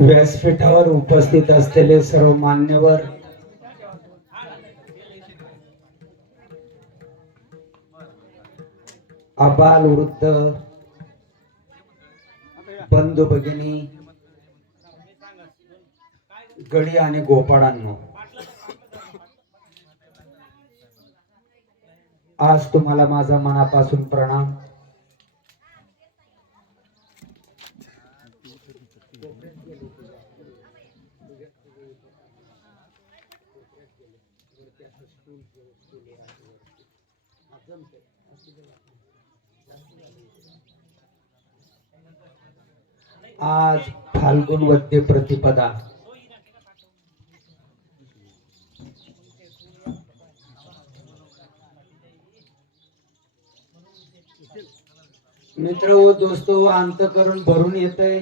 व्यासपीठावर उपस्थित असलेले सर्व मान्यवर, आबाल वृद्ध, बंधू भगिनी, गडी आणि गोपाळांनो, आज तुम्हाला माझा मनापासून प्रणाम. आज फाल्गुन वद्य प्रतिपदा. मित्र व दोस्त व अंतःकरण भरून येतंय.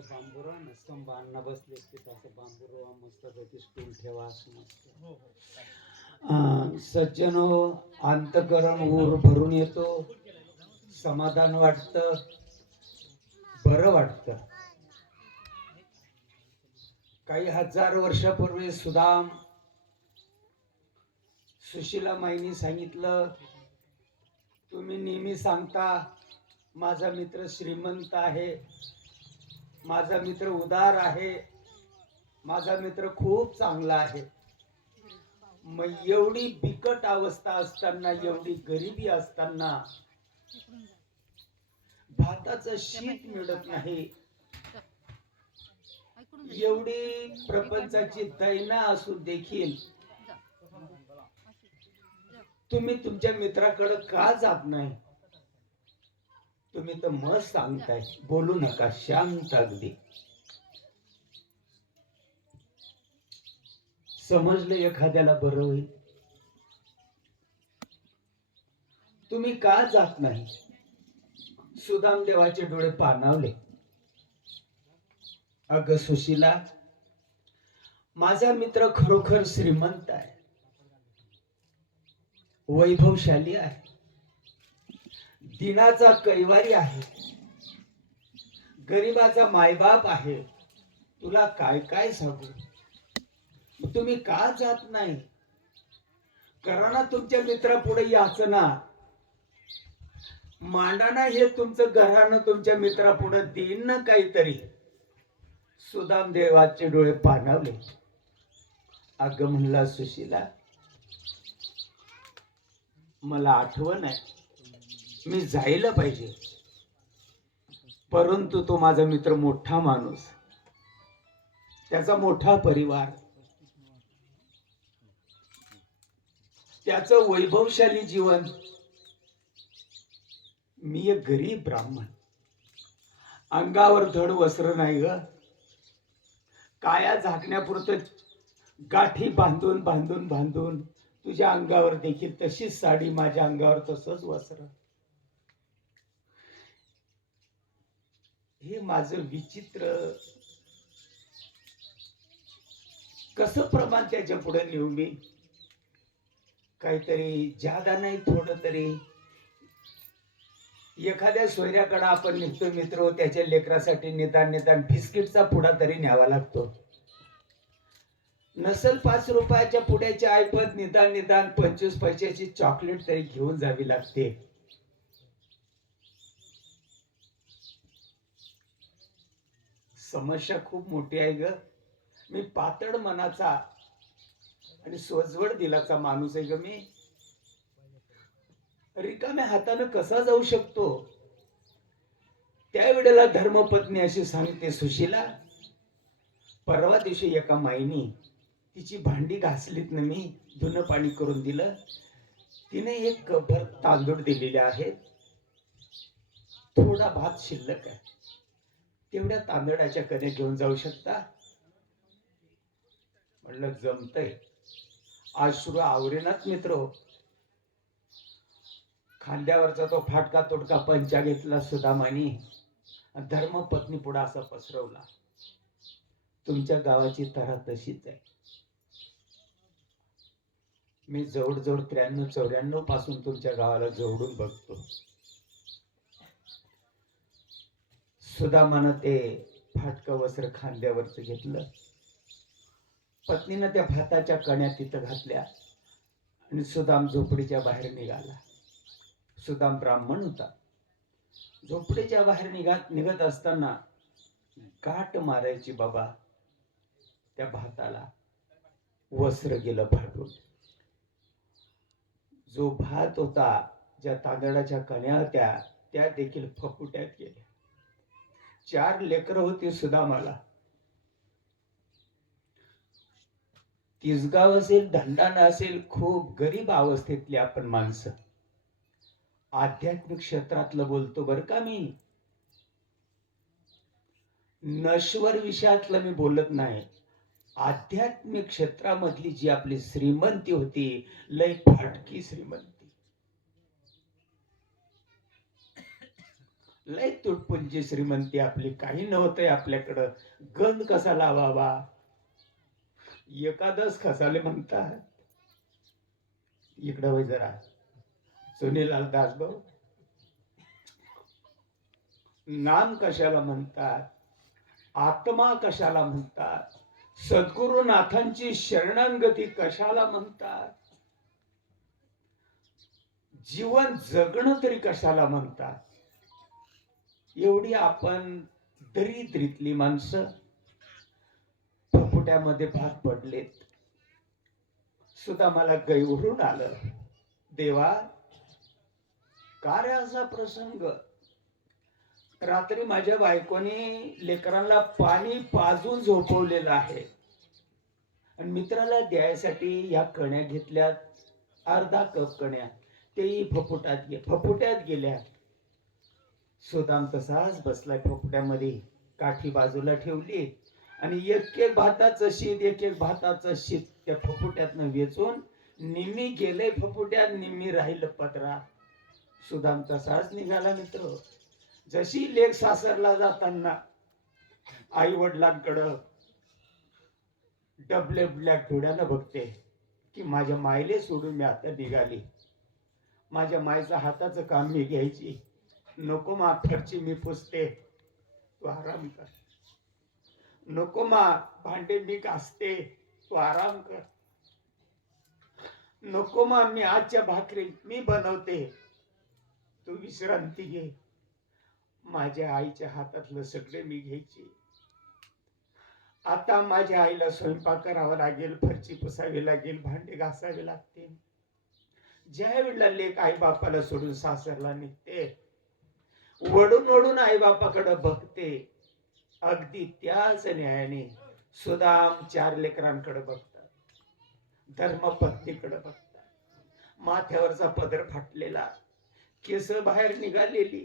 बांबुरा नसतं बांधणं बसले तसं बांबुरा मस्त पैकी स्टूल ठेवा मस्त. सज्जनो, अंतःकरण ऊर भरून येतो, समाधान वाटतं, बरं वाटतं. काही हजार वर्षापूर्वी सुदाम सुशीला माईनी सांगितलं, तुम्ही नेहमी सांगता माझा मित्र श्रीमंत आहे, माझा मित्र उदार आहे, माझा मित्र खूप चांगला आहे. मग एवढी बिकट अवस्था असताना, एवढी गरिबी असताना, भाताचं शीत मिळत नाही, एवढी प्रपंचाची दैना असून देखील तुम्ही तुमच्या मित्राकडे का जात नाही? तुम्ही तर मस्त सांगताय, बोलू नका, शांत अगदी. समजलं एखाद्याला बरं होईल. तुम्ही का जात नाही? सुदाम देवाचे डोळे पाणावले. अग सुशीला, माझा मित्र खरोखर श्रीमंत आहे, वैभवशाली आहे, दिनाचा कैवारी आहे, गरीबाचा मायबाप आहे. तुला काय काय सांगू? तुम्ही का जात नाही? करा ना तुमच्या मित्रापुढे याचना, मांडाना हे तुमचं घरानं तुमच्या मित्रापुढे देईन ना काहीतरी. सुदाम देवाचे डोळे पाणावले. अग म्हणला सुशीला, मला आठवण आहे, मी जायला पाहिजे, परंतु तो माझा मित्र मोठा माणूस, त्याचा मोठा परिवार, त्याचं वैभवशाली जीवन. मी एक गरीब ब्राह्मण, अंगावर धड वस्त्र नाही ग, काया झाकण्यापुरतं गाठी बांधून बांधून बांधून तुझ्या अंगावर देखील तशीच साडी, माझ्या अंगावर तसंच वस्त्र. हे माझं विचित्र. कसं प्रमाण त्याच्या पुढे नेऊ मी? काहीतरी जादा नाही, थोडं तरी. एखाद्या सोयऱ्याकडे आपण निघतो मित्र, त्याच्या लेकरासाठी निदान निदान बिस्किटचा पुडा तरी न्यावा लागतो. नसल 5 रुपयाच्या पुड्याच्या ऐपत निदान निदान 25 पैशाची चॉकलेट तरी घेऊन जावी लागते. समस्या खूप मोठी आहे ग. मी पातळ मनाचा आणि सोजवळ दिलाचा माणूस आहे ग. मी रिकाम्या हाताने कसा जाऊ शकतो? त्यावेळेला धर्मपत्नी अशी सांगते, सुशीला, परवा दिवशी एका माईनी तिची भांडी घासलीत ना, मी धुणं पाणी करून दिलं, तिने एक कपभर तांदूळ दिलेले आहेत, थोडा भात शिल्लक आहे, तेवढ्या तांदळाच्या कण्या घेऊन जाऊ शकता? म्हणलं जमतंय. अश्रू आवरेनाच मित्र. खांद्यावरचा तो फाटका तुटका पंचा घेतला सुदामानी, धर्मपत्नी पुढे असा पसरवला. तुमच्या गावाची तरा तशीच आहे. मी जवळजवळ 93-94 पासून तुमच्या गावाला जोडून बघतो. सुदामानं ते फाटकं वस्त्र खांद्यावरच घेतलं. पत्नीनं त्या भाताच्या कण्या तिथं घातल्या आणि सुदाम झोपडीच्या बाहेर निघाला. सुदाम ब्राह्मण होता. झोपडीच्या बाहेर निघत असताना गाठ मारायची बाबा त्या भाताला. वस्त्र गेलं फाटून. जो भात होता, ज्या तांदळाच्या कण्या होत्या, त्या देखील फपुट्यात गेल्या. 4 लेकरं होती सुदामाला. तिसगाव असेल, धंडाणा असेल, खूप गरीब अवस्थेतली आपण माणसं. आध्यात्मिक क्षेत्रातलं बोलतो बर का मी, नश्वर विषयातलं मी बोलत नाही. आध्यात्मिक क्षेत्रामधली जी आपली श्रीमंती होती, लय फाटकी श्रीमंती, लय तुटपुंजी श्रीमंती आपली. काही नव्हतंय आपल्याकडं. गंध कसा लावावा, एकादश खसाले म्हणतात. इकडं वय जरा सुनीलाल दासभाऊ, नाम कशाला म्हणतात, आत्मा कशाला म्हणतात, सद्गुरुनाथांची शरणागती कशाला म्हणतात, जीवन जगणं तरी कशाला म्हणतात. एवढी आपण दरिद्रीतली माणसं फपुट्यामध्ये भाग पडलेत. सुद्धा मला गैवरून आलं. देवा, काय असा प्रसंग. रात्री माझ्या बायकोने लेकरांना पाणी पाजून झोपवलेलं आहे आणि मित्राला द्यायसाठी या कण्या घेतल्यात, अर्धा कप कण्या, तेही फपुट्यात गेल्या. सुदाम तसाच बसलाय फपुट्यामध्ये. काठी बाजूला ठेवली आणि एक भाताचं शीत त्या फपुट्यातनं वेचून निम्मी गेले फपुट्यात, निम्मी राहिलं पदरात. सुदाम तसाच निघाला. मित्र, जशी लेक सासरला जाताना आई वडिलांकडं डबले ब्लॅक डोळ्यानं बघते की माझ्या मायले सोडून मी आता निघाली. माझ्या मायचं हाताचं काम मी घ्यायची. नको मा, फरची मी पुसते, तू आराम कर. नको मा, भांडे मी घासते, तू आराम कर. नको मा, मी आजच्या भाकरी मी बनवते, तू विश्रांती घे. माझ्या आईच्या हातातलं सगळे मी घ्यायची. आता माझ्या आईला स्वयंपाक करावा लागेल, फरची पुसावी लागेल, भांडे घासावे लागतील. ज्या वेळेला लेक आई बापाला सोडून सासरला निघते, वडून वडून आई बापाकडे बघते. अगदी त्याच न्यायाने सुदाम 4 लेकरांकडे बघतात, धर्मपत्नीकडे बघतात. माथ्यावरचा पदर फाटलेला, केस बाहेर निघालेली,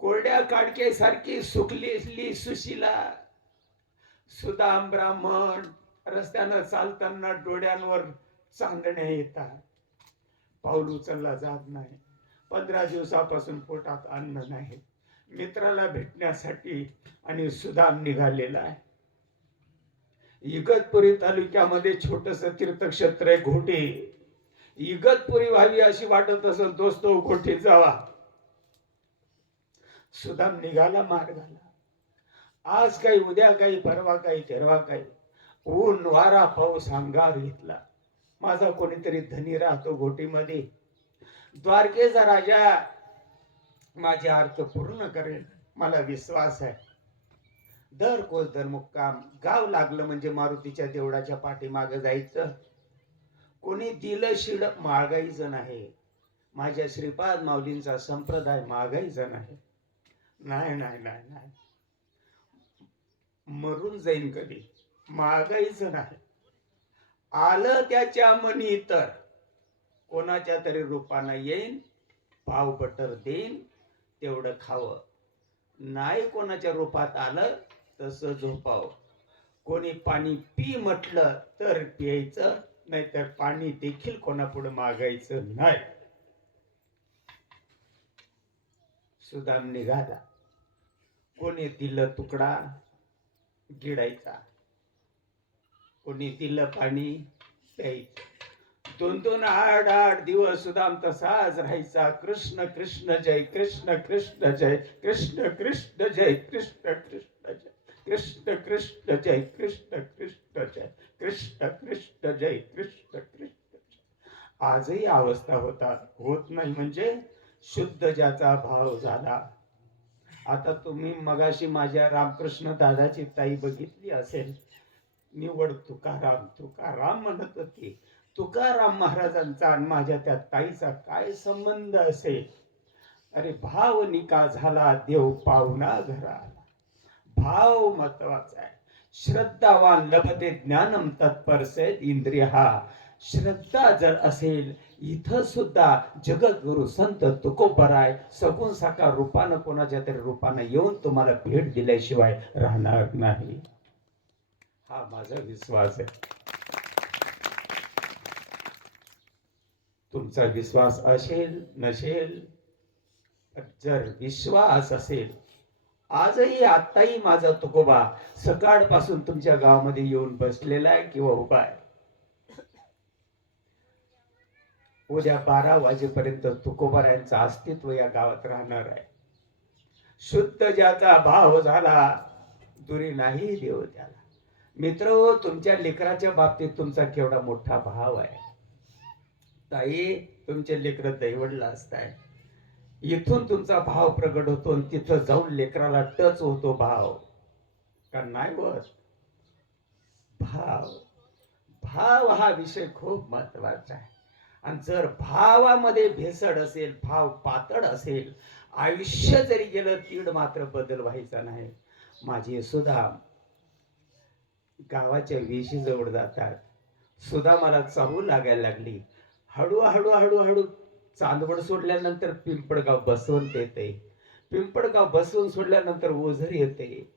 कोरड्या काडके सारखी सुकलेली सुशीला. सुदाम ब्राह्मण. रस्त्यानं चालताना डोळ्यांवर चांदण्या येतात. पाऊल उचलला जात नाही. 15 दिवसापासून पोटात अन्न नाही. मित्राला भेटण्यासाठी आणि सुदाम निघालेला आहे. इगतपुरी तालुक्यामध्ये छोटस तीर्थक्षेत्र आहे घोटे. इगतपुरी व्हावी अशी वाटत असं दोस्तो घोटे जावा. सुदाम निघाला मार्गाला. आज काही, उद्या काही, परवा काही, तेरवा काही. ऊन वारा पाऊस अंगावर घेतला. माझा कोणीतरी धनी राहतो घोटीमध्ये. द्वारकेचा राजा माझे अर्थ पूर्ण करेल, मला विश्वास आहे. दर कोस दर मुक्काम. गाव लागलं म्हणजे मारुतीच्या देवळाच्या पाठीमागं जायचं. कोणी दिलं शिड मागायचं नाही. माझ्या श्रीपाद माऊलींचा संप्रदाय मागायचा नाही. नाही नाही नाही नाही, मरून जाईन कधी, मागायचं नाही. आलं त्याच्या मनी तर कोणाच्या तरी रूपानं येईन, पाव बटर देईन, तेवढं खावं. नाही कोणाच्या रूपात आलं तसं झोपावं. कोणी पाणी पी म्हटलं तर प्यायचं, नाहीतर पाणी देखील कोणापुढे मागायचं नाही. सुदाम निघाला. कोणी दिलं तुकडा गिळायचा, कोणी दिलं पाणी प्यायचं. 2-2 8-8 दिवस सुदाम तसाच राहायचा. कृष्ण कृष्ण जय कृष्ण कृष्ण जय कृष्ण कृष्ण जय कृष्ण कृष्ण जय कृष्ण कृष्ण जय कृष्ण कृष्ण जय कृष्ण कृष्ण जय कृष्ण कृष्ण. आजही अवस्था होत नाही म्हणजे शुद्ध ज्याचा भाव झाला. आता तुम्ही मगाशी माझ्या रामकृष्ण दादाची ताई बघितली असेल, निवड तुकाराम तुकाराम म्हणत होती. तुकाराम महाराजांचा आणि माझ्या त्या ताईचा काय संबंध असेल? अरे भाव निका झाला देव पाहुणा घरा. भाव महत्वाचा आहे. श्रद्धावान लभते ज्ञानम तत्परसेत इंद्रिया. श्रद्धा जर असेल, इथं सुद्धा जगद्गुरु संत तुकोबराय सगुण साकार रूपानं कोणाच्या तरी रूपानं येऊन तुम्हाला भेट दिल्याशिवाय राहणार नाही. हा माझा विश्वास आहे. तुमचा विश्वास असेल नसेल, जर विश्वास असेल, आजही आत्ताही माझा तुकोबा सकाळपासून तुमच्या गावामध्ये येऊन बसलेला आहे किंवा उभा आहे. उद्या 12 वाजेपर्यंत तुकोबारायांचं अस्तित्व या गावात राहणार आहे. शुद्ध ज्याचा भाव झाला दुरी नाही देव त्याला. मित्र, तुमच्या लेकराच्या बाबतीत तुमचा केवढा मोठा भाव आहे. ताई, तुमचे लेकर दैवडला असताय. इथून तुमचा भाव प्रगट होतो आणि तिथं जाऊन लेकराला टच होतो भाव का नाही होत? भाव भाव हा विषय खूप महत्वाचा आहे. आणि जर भावामध्ये भेसळ असेल, भाव पातळ असेल, आयुष्य जरी गेलं तीड मात्र बदल व्हायचा नाही. माझी सुद्धा गावाच्या वेशी जवळ जातात. सुद्धा मला चाहू लागायला लागली. हळूहळू हळूहळू चांदवड सोडल्यानंतर पिंपळगाव बसवंत येते. पिंपळगाव बसवून सोडल्यानंतर ओझर येते.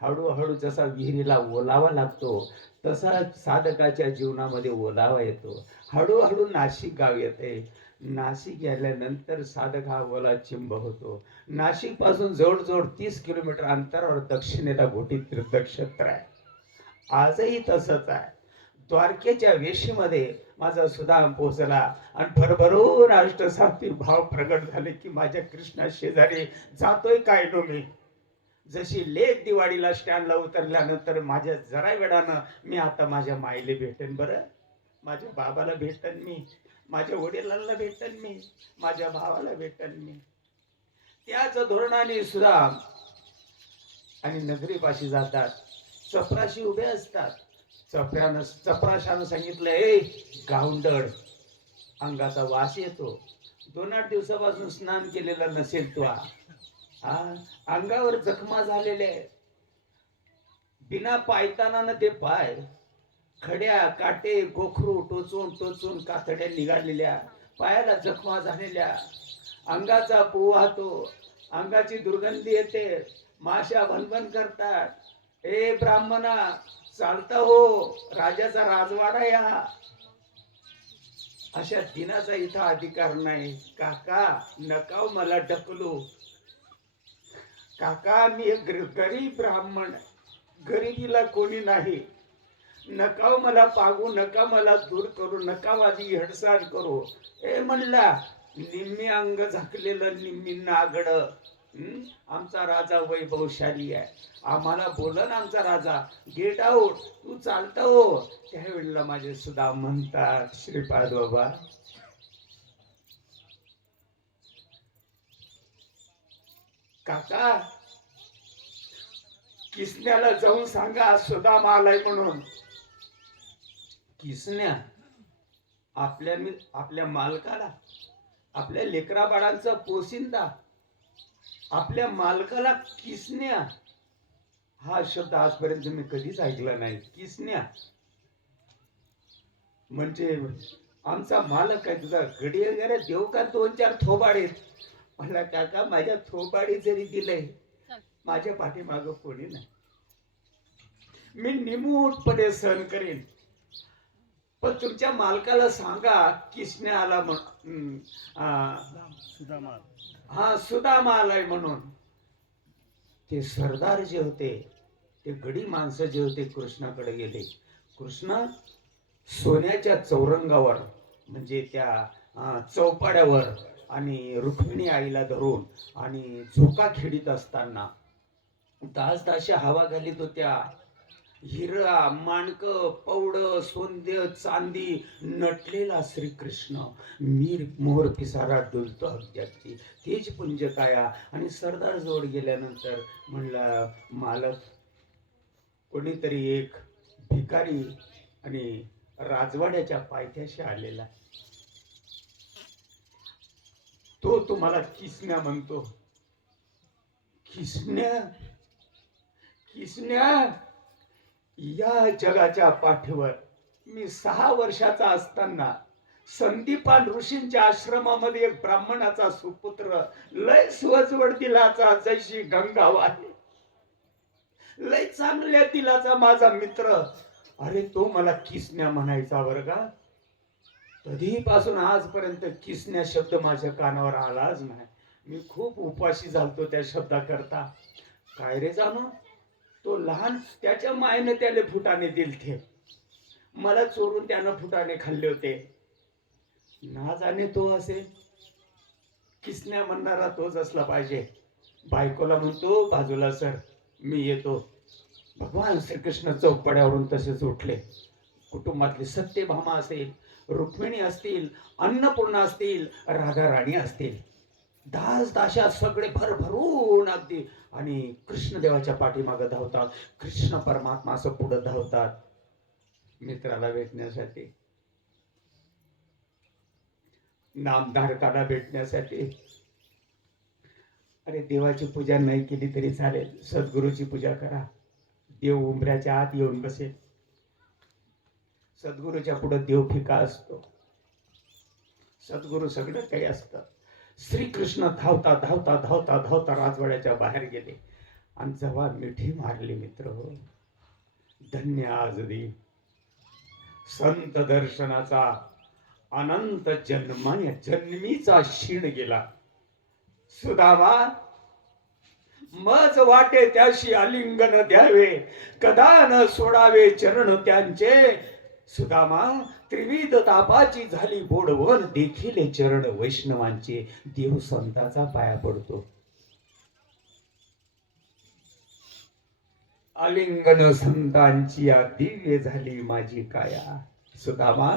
हळूहळू जसा विहिरीला ओलावा लागतो तसा साधकाच्या जीवनामध्ये ओलावा येतो. हळूहळू नाशिक गाव येते. नाशिक गेल्यानंतर साधक हा ओला चिंब होतो. नाशिक पासून जवळजवळ 30 किलोमीटर अंतरावर दक्षिणेला घोटी तीर्थक्षेत्र आहे. आजही तसंच आहे. द्वारकेच्या वेशीमध्ये माझा सुदाम पोचला आणि भरभरून अष्टसात्विक भाव प्रगट झाले की माझ्या कृष्णा शेजारी जातोय काय नो मी. जशी लेक दिवाळीला स्टँडला उतरल्यानंतर माझ्या जरा वेळानं मी आता माझ्या माईला भेटेन, बरं माझ्या बाबाला भेटेन मी, माझ्या वडिलांना भेटेन मी, माझ्या भावाला भेटेन मी. त्याच धोरणाने सुदाम आणि नगरीपाशी जातात. चपराशी उभे असतात. चपराशानं सांगितलं, ए गावंडळ, अंगाचा वास येतो. 2-8 दिवसापासून स्नान केलेलं नसेल तू. अंगावर जखमा झालेले, बिना पायताना ते पाय, खड्या काटे गोखरू टोचून टोचून कातड्या निघालेल्या, पायाला जखमा झालेल्या, अंगाचा पो वाहतो, अंगाची दुर्गंधी येते, माशा भनभन करतात. ए ब्राह्मणा, चालता हो, राजाचा राजवाडा या. अशा दिनाचा इथं अधिकार नाही. काका नकाव मला ढकलू. काका मी एक गरीब ब्राह्मण, गरिबीला कोणी नाही. नकाव मला पागू, नका मला दूर करू, नका माझी हेडसाल करू. ए म्हणला, निम्मी अंग झाकलेलं निम्मी नागड. आमचा राजा वैभवशाली आहे, आम्हाला बोलन आमचा राजा, गेट आउट, तू चालता हो. त्यावेळेला माझे सुद्धा म्हणतात, श्रीपाद बाबा, काका किसन्याला जाऊन सांगा सुदाम आलाय म्हणून. किसन्या आपल्या मालकाला, आपल्या लेकरा बाळांचा पोशिंदा, आपल्या मालकाला किसन्या हा शब्द आजपर्यंत मी कधीच ऐकला नाही. किसन्या म्हणजे आमचा मालक आहे. तुझा गडी वगैरे देऊ का 2-4 थोबाडे? मला काका माझ्या थोबाडी जरी दिलंय, माझ्या पाठीमागं कोणी नाही. मी निमूटपणे सहन करेन. पण तुमच्या मालकाला सांगा किसने आला म्हणून, हा सुदामा आलाय म्हणून. ते सरदार जे होते, ते गडी माणसं जे होते, कृष्णाकडे गेले. कृष्ण सोन्याच्या चौरंगावर, म्हणजे त्या चौपाड्यावर, आणि रुक्मिणी आईला धरून आणि झोका खेळीत असताना तास ताशा हवा घालीत होत्या. हिरा, माणक, पौड, सोंद्य, चांदी नटलेला श्रीकृष्ण मीर मोहर पिसारा डुलतो अगदी तेज पुंज काया. आणि सरदार जोड गेल्यानंतर म्हणला, मालक, कोणीतरी एक भिकारी आणि राजवाड्याच्या पायथ्याशी आलेला, तो तुम्हाला किसन्या म्हणतो. किसन्या? किसन्या? या जगाच्या पाठीवर मी 6 वर्षाचा असताना संदीपान ऋषींच्या आश्रमामध्ये एक ब्राह्मणाचा सुपुत्र, लय स्वजवड दिलाचा, जैशी गंगा वाहे, लय चांगल्या दिलाचा माझा मित्र, अरे तो मला किसन्या म्हणायचा बरं का. कधीपासून आजपर्यंत किसन्या शब्द माझ्या कानावर आलाच नाही. मी खूप उपाशी झालतो त्या शब्दाकरता. काय रे जाणू, तो लहान, त्याच्या मायने त्याला फुटाणे दिलते, मला चोरून त्यानं फुटाणे खाल्ले होते. ना जाणे तो असे किसन्या म्हणणारा तोच असला पाहिजे. बायकोला म्हणतो, बाजूला सर, मी येतो. भगवान श्रीकृष्ण चौपाड्यावरून तसेच उठले. कुटुंबातली सत्यभामा असेल, रुक्मिणी असतील, अन्नपूर्णा असतील, राधा राणी असतील, दास दाशा सगळे भरभरून अगदी, आणि कृष्णदेवाच्या पाठीमागे धावतात. कृष्ण परमात्मा असं पुढे धावतात मित्राला भेटण्यासाठी, नामधारकाला भेटण्यासाठी. अरे देवाची पूजा नाही केली तरी चालेल, सद्गुरूची पूजा करा. देव उंबऱ्याच्या आत येऊन बसेल. सद्गुरूच्या पुढे देव फिका असतो, सद्गुरू सगळं काही असतं. श्रीकृष्ण धावता धावता धावता धावता राजवाड्याच्या बाहेर गेले. आणि जेव्हा मिठी मारली, मित्र हो, धन्य आज दिन, संत दर्शनाचा अनंत जन्मीचा क्षीण गेला. सुदामा, मज वाटे त्याशी आलिंगन द्यावे, कदा न सोडावे चरण त्यांचे. सुदामा, त्रिविध तापाची झाली बोडवण, देखील चरण वैष्णवांचे, देव संताचा पाया पडतो. आलिंगन संतांची या दिव्य झाली माझी काया. सुदामा,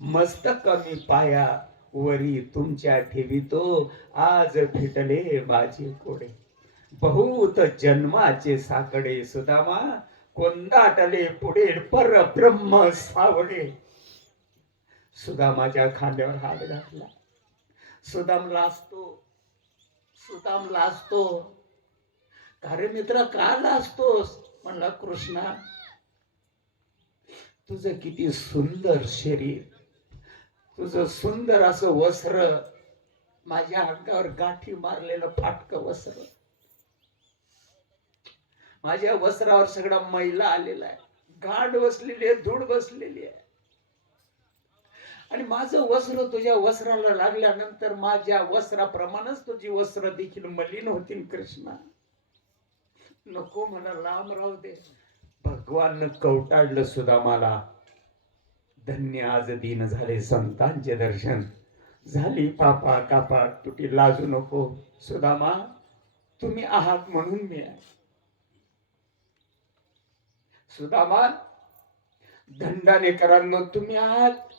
मस्तक मी पाया वरी तुमच्या ठेवितो, आज फिटले माझे कोडे. बहुत जन्माचे साकडे सुदामा, कोंदाटले पुढे पर ब्रह्म सावडे. सुदामाच्या खांद्यावर हात घातला. सुदाम लाजतो, सुदाम लाजतो. अरे मित्र, का लाजतोस? म्हणला, कृष्णा, तुझं किती सुंदर शरीर, तुझं सुंदर असं वस्त्र, माझ्या अंगावर गाठी मारलेलं फाटक वस्त्र, माझ्या वस्त्रावर सगळा मैला आलेला आहे, गाठ बसलेली आहे, धूळ बसलेली आहे. आणि माझं वस्त्र तुझ्या वस्त्राला लागल्यानंतर माझ्या वस्त्राप्रमाणेच तुझी वस्त्र देखील मलिन होतील. कृष्णा, नको, मला लांब राहू दे. भगवान कवटाळलं सुदामाला. धन्य आज दिन झाले संतांचे दर्शन, झाली पापा कापा तुटी, लाजू नको. सुदामा, तुम्ही आहात म्हणून मी आहे. सुदामा, दंडानेकरांनो, तुम्ही आहात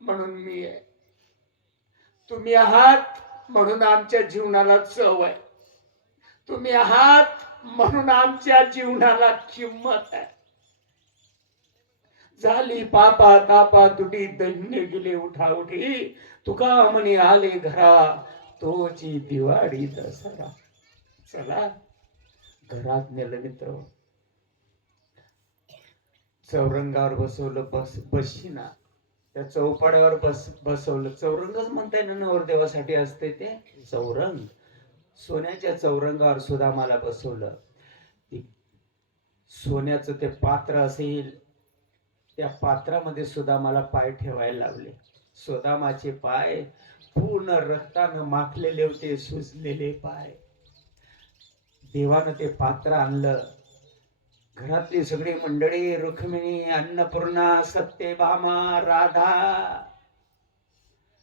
म्हणून मी आहे. तुम्ही आहात म्हणून आमच्या जीवनाला चव आहे. तुम्ही आहात म्हणून आमच्या जीवनाला किंमत आहे. झाली पापा तापा तुटी, धन्य गेले उठा उठी, तुका म्हणे आले घरा, तोची दिवाळी दसरा. चला, घरात नेलं मित्र. चौरंगावर बसवलं, बशीना. त्या चौपाड्यावर बसवलं. चौरंगच म्हणताय ना, नवरदेवासाठी असते ते चौरंग. सोन्याच्या चौरंगावर सुदामाला बसवलं. सोन्याचं ते पात्र असेल, त्या पात्रामध्ये सुदामाला पाय ठेवायला लावले. सुदामाचे पाय पूर्ण रक्तानं माखलेले होते, सुजलेले पाय. देवानं ते पात्र आणलं. घरातली सगळी मंडळी, रुक्मिणी, अन्नपूर्णा, सत्यभामा, राधा,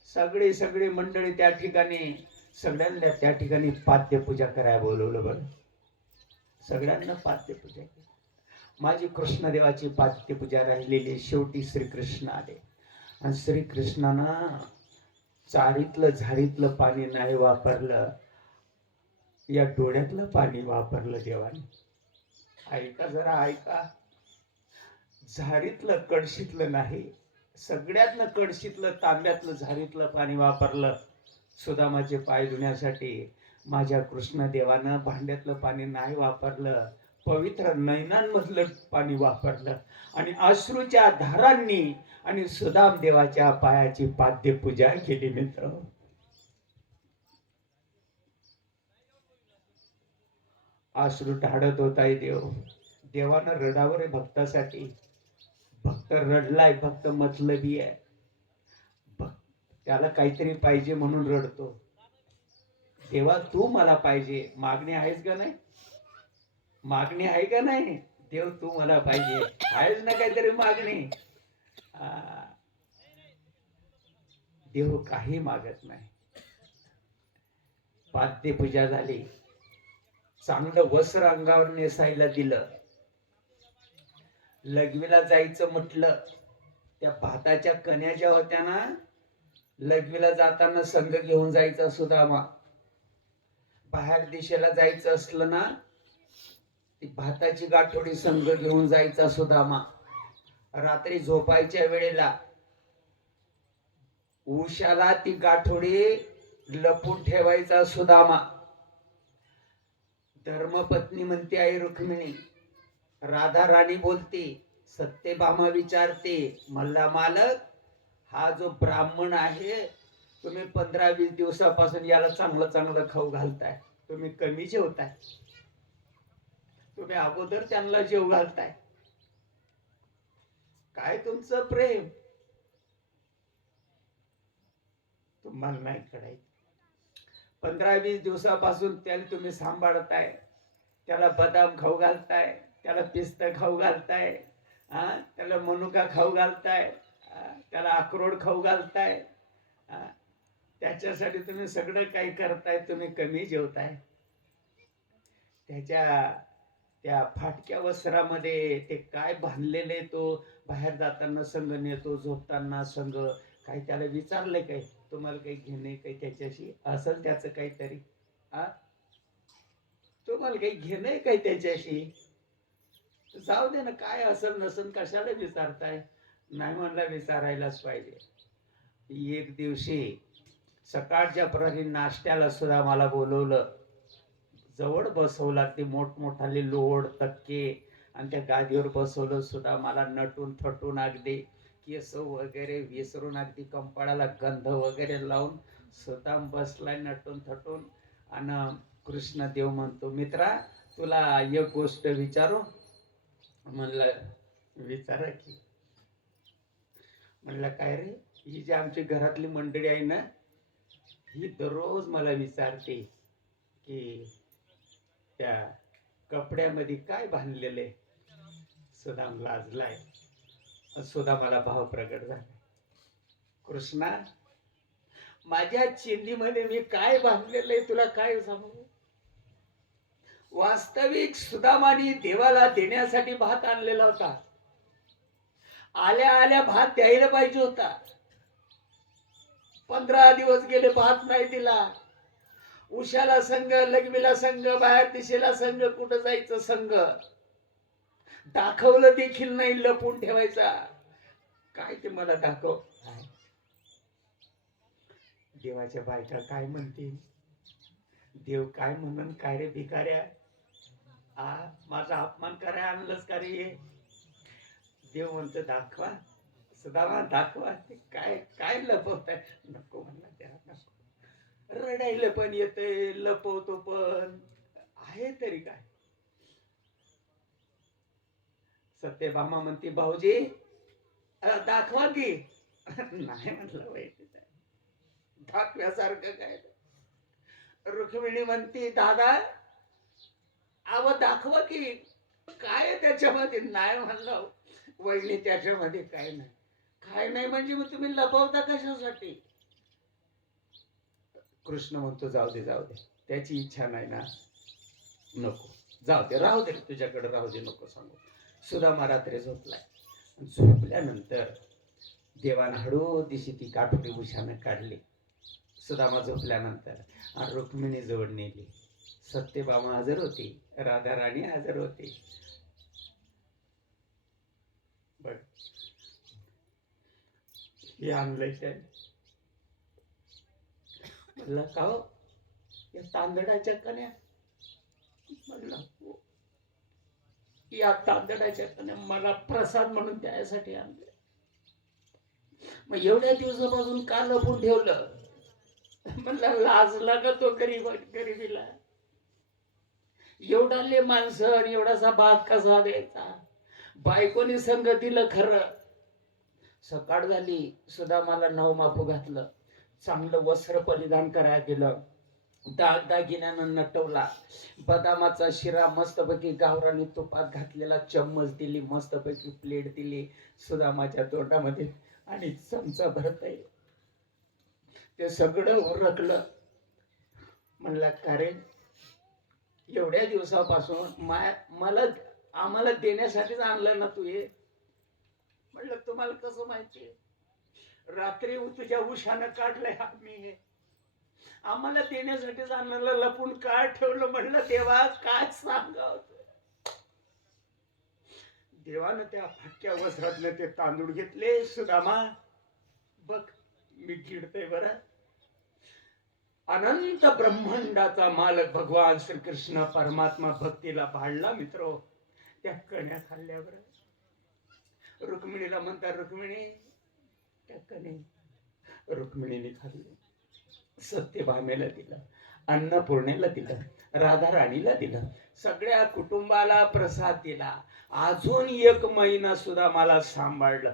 सगळी सगळी मंडळी त्या ठिकाणी, सगळ्यांना त्या ठिकाणी पाद्यपूजा करायला बोलवलं. बरं, सगळ्यांना पाद्यपूजा केली. माझी कृष्णदेवाची पाद्यपूजा राहिलेली. शेवटी श्रीकृष्ण आले आणि श्रीकृष्णानं चारीतलं झारीतलं पाणी नाही वापरलं, या डोळ्यातलं पाणी वापरलं देवाने. ऐका जरा, ऐका. झारीतलं कळशीतलं नाही, सगळ्यातलं कळशीतलं, तांब्यातलं, झारीतलं पाणी वापरलं सुदामाचे पाय धुण्यासाठी. माझ्या कृष्णदेवानं भांड्यातलं पाणी नाही वापरलं, पवित्र नयनांमधलं पाणी वापरलं आणि अश्रूच्या धारांनी आणि सुदाम देवाच्या पायाची पाद्यपूजा केली. मित्र, अश्रू ढाळत होताय देव. देवानं रडावर आहे भक्तासाठी. भक्त रडलाय, भक्त मतलबी आहे. त्याला काहीतरी पाहिजे म्हणून रडतो. देवा तू मला पाहिजे, मागणी आहेस का नाही? मागणी आहे का नाही? देव तू मला पाहिजे, आहेच ना काहीतरी मागणी. देव काही मागत नाही. पाद्यपूजा झाली, चांगलं वस्त्र अंगावर नेसायला दिलं. लग्नीला जायचं म्हटलं, त्या भाताच्या कन्या ज्या होत्या ना, लग्नीला जाताना संघ घेऊन जायचा सुदामा. बाहेर दिशेला जायचं असलं ना, ती भाताची गाठोडी संघ घेऊन जायचा सुदामा. रात्री झोपायच्या वेळेला उशाला ती गाठोडी लपून ठेवायचा सुदामा. धर्मपत्नी म्हणते आई रुक्मिणी, राधा राणी बोलते, सत्यभामा विचारते, मल्ला मालक, हा जो ब्राह्मण आहे, तुम्ही 15-20 दिवसापासून याला चांगलं चांगलं खाऊ घालताय, तुम्ही कमी जेवताय, तुम्ही अगोदर त्यांना जेव घालताय, काय तुमचं प्रेम? तुम्हाला नाही कळायचं. 15-20 दिवसापासून त्याला तुम्ही सांभाळताय, त्याला बदाम खाऊ घालताय, त्याला पिस्ता खाऊ घालताय, त्याला मनुका खाऊ घालताय, त्याला अक्रोड खाऊ घालताय, त्याच्यासाठी तुम्ही सगळं काही करताय, तुम्ही कमी जेवताय. त्याच्या त्या फाटक्या वस्त्रामध्ये ते काय बांधलेले, तो बाहेर जाताना संग नेतो, झोपताना संग. काही त्याला विचारलंय काय, तुम्हाला काही घेणे काही त्याच्याशी असेल त्याचं काहीतरी? तुम्हाला काही घेणं काही त्याच्याशी? जाऊ दे ना, काय असेल नसेल कशाला विचारताय? नाही म्हणला विचारायलाच पाहिजे. एक दिवशी सकाळच्या प्रहरी नाश्त्याला सुद्धा मला बोलवलं, जवळ बसवला. ते मोठमोठाले लोड तक्के आणि त्या गादीवर बसवलं सुद्धा मला, नटून थटून अगदी केस वगैरे विसरून, अगदी कंपाळाला गंध वगैरे लावून सुद्धा बसलाय नटून थटून. आणि कृष्णदेव म्हणतो, मित्रा तुला एक गोष्ट विचारू. म्हणलं विचारा की. म्हणलं काय रे? ही जी आमची घरातली मंडळी आहे ना, ही दररोज मला विचारते की त्या कपड्यामध्ये काय बांधलेले. सुदाम लाजलाय. सुद्धा मला भाव प्रगट झाला. कृष्णा, माझ्या चिंधीमध्ये मी काय बांधलेलं आहे तुला काय सांगू? वास्तविक सुदामाने देवाला देण्यासाठी भात आणलेला होता. आल्या आल्या भात द्यायला पाहिजे होता. 15 दिवस गेले, भात नाही दिला. उशाला संघ, लग्मीला संघ, बाहेर दिशेला संघ, कुठं जायचं संघ. दाखवलं देखील नाही, लपून ठेवायचा. काय ते मला दाखव. देवाच्या बायका काय म्हणतील? देव काय म्हणून, काय रे भिकाऱ्या, माझा अपमान करायला आणलंच का रे? देव म्हणतो दाखवा, सुदामा दाखवा. ते काय काय लपवताय? नको म्हणला त्याला, नको. रडायला पण येते, लपवतो पण आहे तरी काय. सत्यभामा म्हणते, भाऊजी दाखवा की. नाही म्हटलं वहिनी, दाखव्यासारखं काय. रुक्मिणी म्हणती दादा अव दाखवा की काय आहे त्याच्यामध्ये. नाही म्हणलं वहिनी त्याच्यामध्ये काय नाही. काय नाही म्हणजे मग तुम्ही लपवता कशासाठी. कृष्ण म्हणतो जाऊ दे जाऊ दे, त्याची इच्छा नाही ना, नको, जाऊ दे, राहू दे, तुझ्याकडे राहू दे, नको सांगू. सुदामा रात्री झोपलाय. झोपल्यानंतर देवानं हळू दिशी ती काठोरी उशानं काढली. सुदामा झोपल्यानंतर आणि रुक्मिणी जवळ नेली. सत्यभामा हजर होती, राधा राणी हजर होती. बघ हे आणलंय त्याने. म्हणलं का हो, या तांदळाच्या कण्या. म्हणलं हो. या तांदळाच्या कण्या मला प्रसाद म्हणून द्यायसाठी आणले. मग एवढ्या दिवसापासून का लपून ठेवलं. म्हणलं लाजला का तो गरीबीला. एवढाले माणसं एवढासा भात कसा द्यायचा. बायकोनी संग दिलं खरं. सकाळ झाली, सुदामाला नऊ मापू घातलं, चांगलं वस्त्र परिधान करायला दिलं, दागिन्यानं नटवला, बदामाचा शिरा मस्तपैकी गावरानी तुपात घातलेला चम्मच दिली, मस्तपैकी प्लेट दिली सुदामाच्या तोंडामध्ये आणि चमचा भरत आहे. ते सगळं उरकलं. म्हणला का रे, एवढ्या दिवसापासून मला आम्हाला देण्यासाठीच आणलं ना तू हे. म्हणलं तुम्हाला कसं माहिती. रात्री तुझ्या उशानं काढलंय आम्ही हे. आम्हाला देण्यासाठीच आणलं, लपून काय ठेवलं. म्हणलं देवा काय सांगावं. देवानं त्या फाटक्या वस्त्रातले ते तांदूळ घेतले. सुदामा बघ मी गिळतोय बरं. अनंत ब्रह्मांडाचा मालक भगवान श्रीकृष्ण परमात्मा भक्तीला भाळला मित्रो. त्या कण्या खाल्ल्यावर रुक्मिणीला म्हणतात, रुक्मिणी त्या कणे. रुक्मिणीने खाल्ले. सत्यभामेला दिलं, अन्नपूर्णेला दिलं, राधा राणीला दिलं, सगळ्या कुटुंबाला प्रसाद दिला. अजून 1 महिना सुद्धा मला सांभाळलं.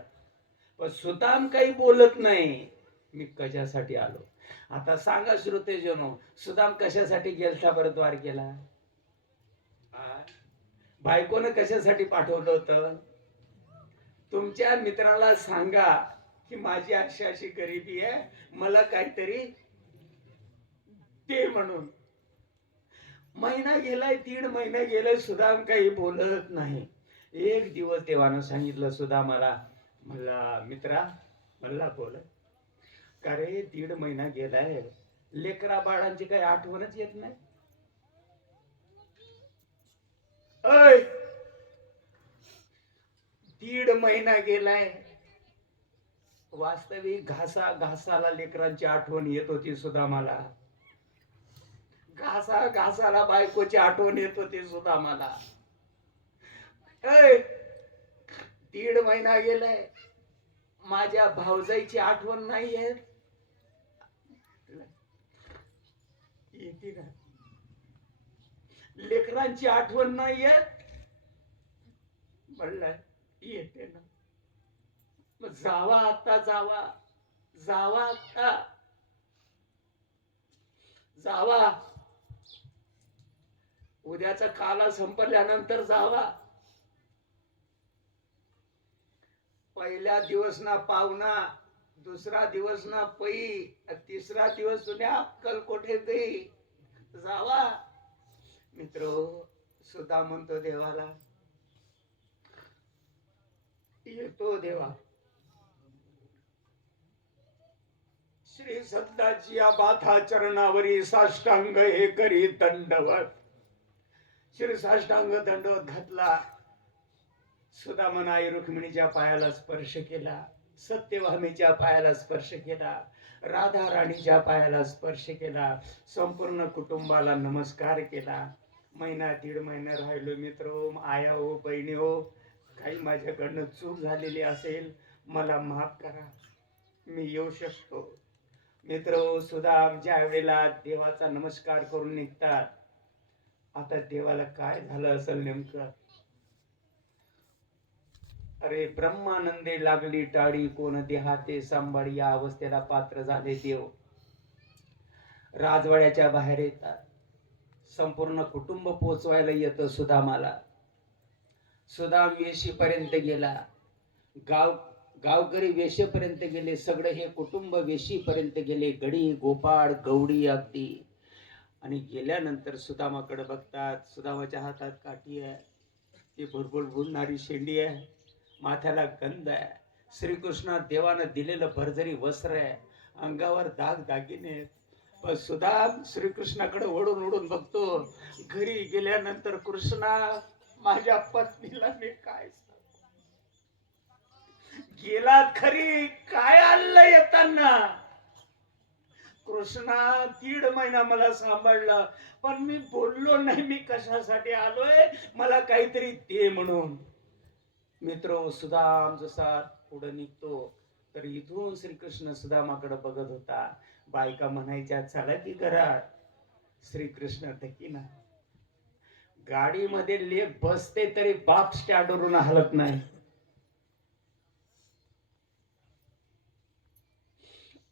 पण सुदाम काही बोलत नाही. मी कशासाठी आलो. आता सांगा श्रोतेजनो, सुदाम कशासाठी गेलता बरं द्वारकेला. बायकोनं कशासाठी पाठवलं होतं. तुमच्या मित्राला सांगा की माझी अशी अशी गरिबी आहे, मला काहीतरी ते म्हणून. महिना गेलाय, 3 महिने गेले, सुदाम काही बोलत नाही. एक दिवस देवानं सांगितलं सुदामाला, म्हणला मित्रा, म्हणला बोल का रे, 1.5 महिना गेलाय, लेकरा बाळांची काही आठवणच येत नाही. अय 1.5 महिना गेलाय. वास्तविक घासाला लेकरांची आठवण येत होती सुदामाला. घासाला बायकोची आठवण येत होती सुदामाला. 1.5 महिना गेलाय, माझ्या भावजाईची आठवण नाही येत. येते ना, लेकरांची आठवण नाही येत. म्हणलं येते ना. मग जावा आता, जावा आता, जावा. उद्याचा काला संपल्यानंतर जावा. पहिला दिवस ना पाहुणा, दुसरा दिवस ना पै, तिसरा दिवस तुझ्या अक्कल कोठे गई. जावा. मित्रो, सुद्धा म्हणतो देवाला, येतो देवा. श्री सत्ताची या बाथा चरणावरी साष्टांग हे करी दंडवत. श्री साष्टांग दंडवत घातला. सुदामाने आई रुक्मिणीच्या पायाला स्पर्श केला, सत्यभामेच्या पायाला स्पर्श केला, राधा राणीच्या पायाला स्पर्श केला, संपूर्ण कुटुंबाला नमस्कार केला. 1.5 महिना राहिलो मित्रो, आया हो, बहिणी हो, काही माझ्याकडनं चूक झालेली असेल मला माफ करा, मी येऊ शकतो. मित्र सुदाम ज्या वेळेला देवाचा नमस्कार करून निघतात, आता देवाला काय झालं असेल नेमकं. अरे ब्रह्मानंदे लागली टाळी, कोण देहाते सांभाळी, या अवस्थेला पात्र झाले देव. राजवाड्याच्या बाहेर येतात, संपूर्ण कुटुंब पोचवायला येतं सुदामाला. सुदाम वेशीपर्यंत गेला, गावकरी वेशीपर्यंत गेले, सगळे हे कुटुंब वेशीपर्यंत गेले, गडी गोपाळ गवडी अगदी. आणि गेल्यानंतर सुदामाकडे बघतात, सुदामाच्या हातात काठी आहे, ती भुरभुर बोलणारी शेंडी आहे, माथ्याला गंध आहे, श्रीकृष्ण देवानं दिलेलं भरजरी वस्त्र आहे, अंगावर दाग दागिने. पण सुदाम श्रीकृष्णाकडे ओढून ओढून बघतो. घरी गेल्यानंतर कृष्णा, माझ्या पत्नीला मी काय गेलात खरी, काय आणलं येताना? कृष्णा 1.5 महिना मला सांभाळलं, पण मी बोललो नाही मी कशासाठी आलोय, मला काहीतरी दे म्हणून. मित्र, सुदाम जसा पुढे निघतो तर इथून श्रीकृष्ण सुदामाकडे बघत होता. बायका म्हणायच्या, चला की घरात. श्रीकृष्ण ना, गाडीमध्ये लेख बसते तरी बाप स्टँडवरून हलत नाही.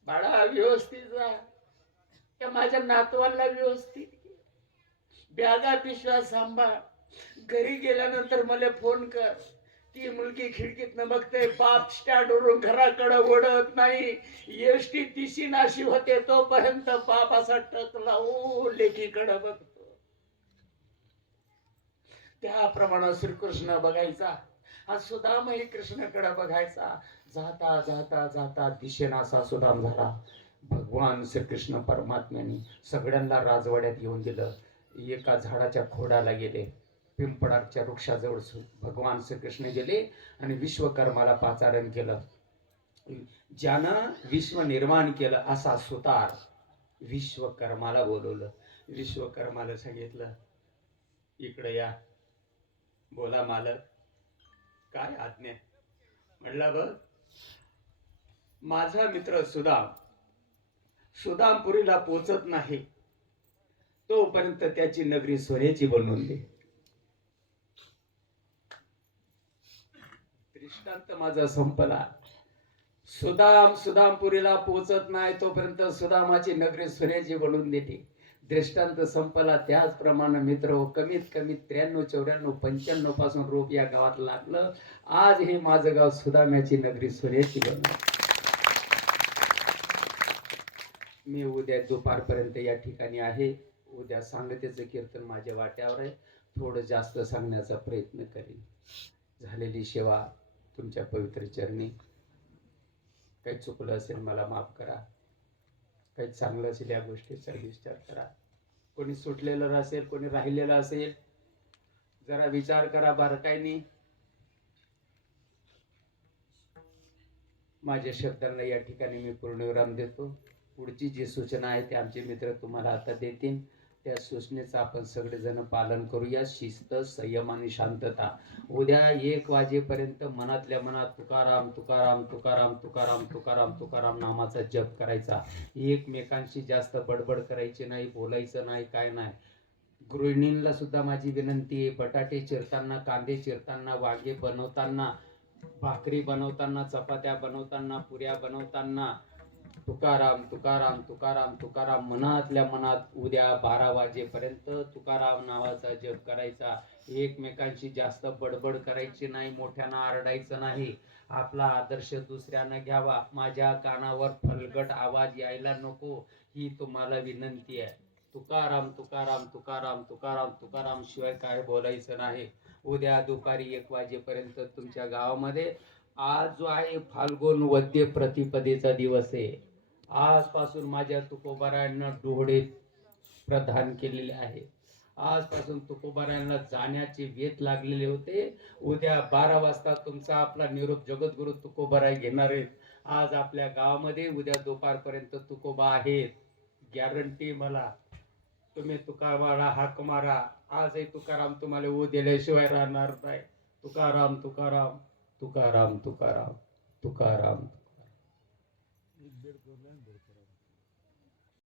बाळा व्यवस्थित जा, त्या माझ्या नातवांना व्यवस्थित बॅगा पिशव्या सांभाळ, घरी गेल्यानंतर मला फोन कर. ती मुलगी खिडकीतनं बघते, बाप स्टँडवरून घराकडे ओढत नाही. एसटी दिशी नाशी होते तोपर्यंत बाप असा टकला ओ लेकीकडे बघतो. त्याप्रमाणे श्रीकृष्ण बघायचा, हा सुदामही कृष्णाकडे बघायचा. जाता जाता जाता दिशेना असा सुदाम झाला. भगवान श्रीकृष्ण परमात्म्याने सगळ्यांना राजवाड्यात येऊन दिलं. एका झाडाच्या खोडाला गेले, पिंपळाच्या वृक्षाजवळ भगवान श्रीकृष्ण गेले आणि विश्वकर्माला पाचारण केलं. ज्यानं विश्व निर्माण केलं असा सुतार विश्वकर्माला बोलवलं. विश्वकर्माला सांगितलं, इकडे या. बोला मालक, काय आज्ञा? म्हणला, बघ, माझा मित्र सुदामपुरीला पोचत नाही तोपर्यंत त्याची नगरी सोन्याची बनवून दे. दृष्टांत माझा संपला. सुदामपुरीला पोचत नाही तोपर्यंत सुदामाची नगरी सोन्याची बनवून देते. दृष्टांत संपला. त्याचप्रमाणे मित्र, कमीत कमी 93, 94, 95 पासून रोप या गावात लागलं. आज हे माझं गाव सुदाम्याची नगरी सोन्याची बनलं. मी उद्या दुपारपर्यंत या ठिकाणी आहे. उद्या सांगतेचं कीर्तन माझ्या वाट्यावर आहे. थोडं जास्त सांगण्याचा प्रयत्न करेन. झालेली सेवा तुमच्या पवित्र चरणी. काही चुकलं असेल मला माफ करा, काही चांगलं असेल या गोष्टीचा विचार करा. कोणी सुटलेलं असेल, कोणी राहिलेलं असेल, जरा विचार करा बारकाईने. माझ्या शब्दांना या ठिकाणी मी पूर्णविराम देतो. पुढची जी सूचना आहे ते आमचे मित्र तुम्हाला आता देतील. त्या सूचनेचं आपण सगळेजण पालन करूया. शिस्त, संयम आणि शांतता. उद्या 1 वाजेपर्यंत मनातल्या मनात तुकाराम तुकाराम तुकाराम तुकाराम तुकाराम तुकाराम नामाचा जप करायचा. एकमेकांशी जास्त बडबड करायची नाही, बोलायचं नाही, काय नाही. गृहिणींना सुद्धा माझी विनंती आहे, बटाटे चिरताना, कांदे चिरताना, वांगे बनवताना, भाकरी बनवताना, चपात्या बनवताना, पुऱ्या बनवताना तुकाराम तुकाराम तुकाराम तुकाराम मनातल्या मनात उद्या 12 वाजेपर्यंत तुकाराम नावाचा जप करायचा. एकमेकांशी जास्त बडबड करायची नाही, मोठ्यानं आरडायचं नाही. आपला आदर्श दुसऱ्यानं घ्यावा. माझ्या कानावर फलगट आवाज यायला नको, ही तुम्हाला विनंती आहे. तुकाराम तुकाराम तुकाराम तुकाराम तुकाराम शिवाय काय बोलायचं नाही. उद्या दुपारी 1 वाजेपर्यंत तुमच्या गावामध्ये. आज जो आहे फाल्गुन वद्य प्रतिपदेचा दिवस आहे. आजपासून माझ्या तुकोबारायांना डोळे प्रदान केलेले आहे. आजपासून तुकोबारायांना जाण्याचे वेध लागलेले होते. उद्या 12 वाजता तुमचा आपला निरोप जगद्गुरु तुकोबाराय घेणार आहेत. आज आपल्या गावामध्ये उद्या दुपारपर्यंत तुकोबा आहेत. गॅरंटी मला. तुम्ही तुकारामाला हाक मारा. आजही तुकाराम तुम्हाला ओ दिल्याशिवाय राहणार नाही. तुकाराम तुकाराम तुकाराम तुकाराम तुकाराम.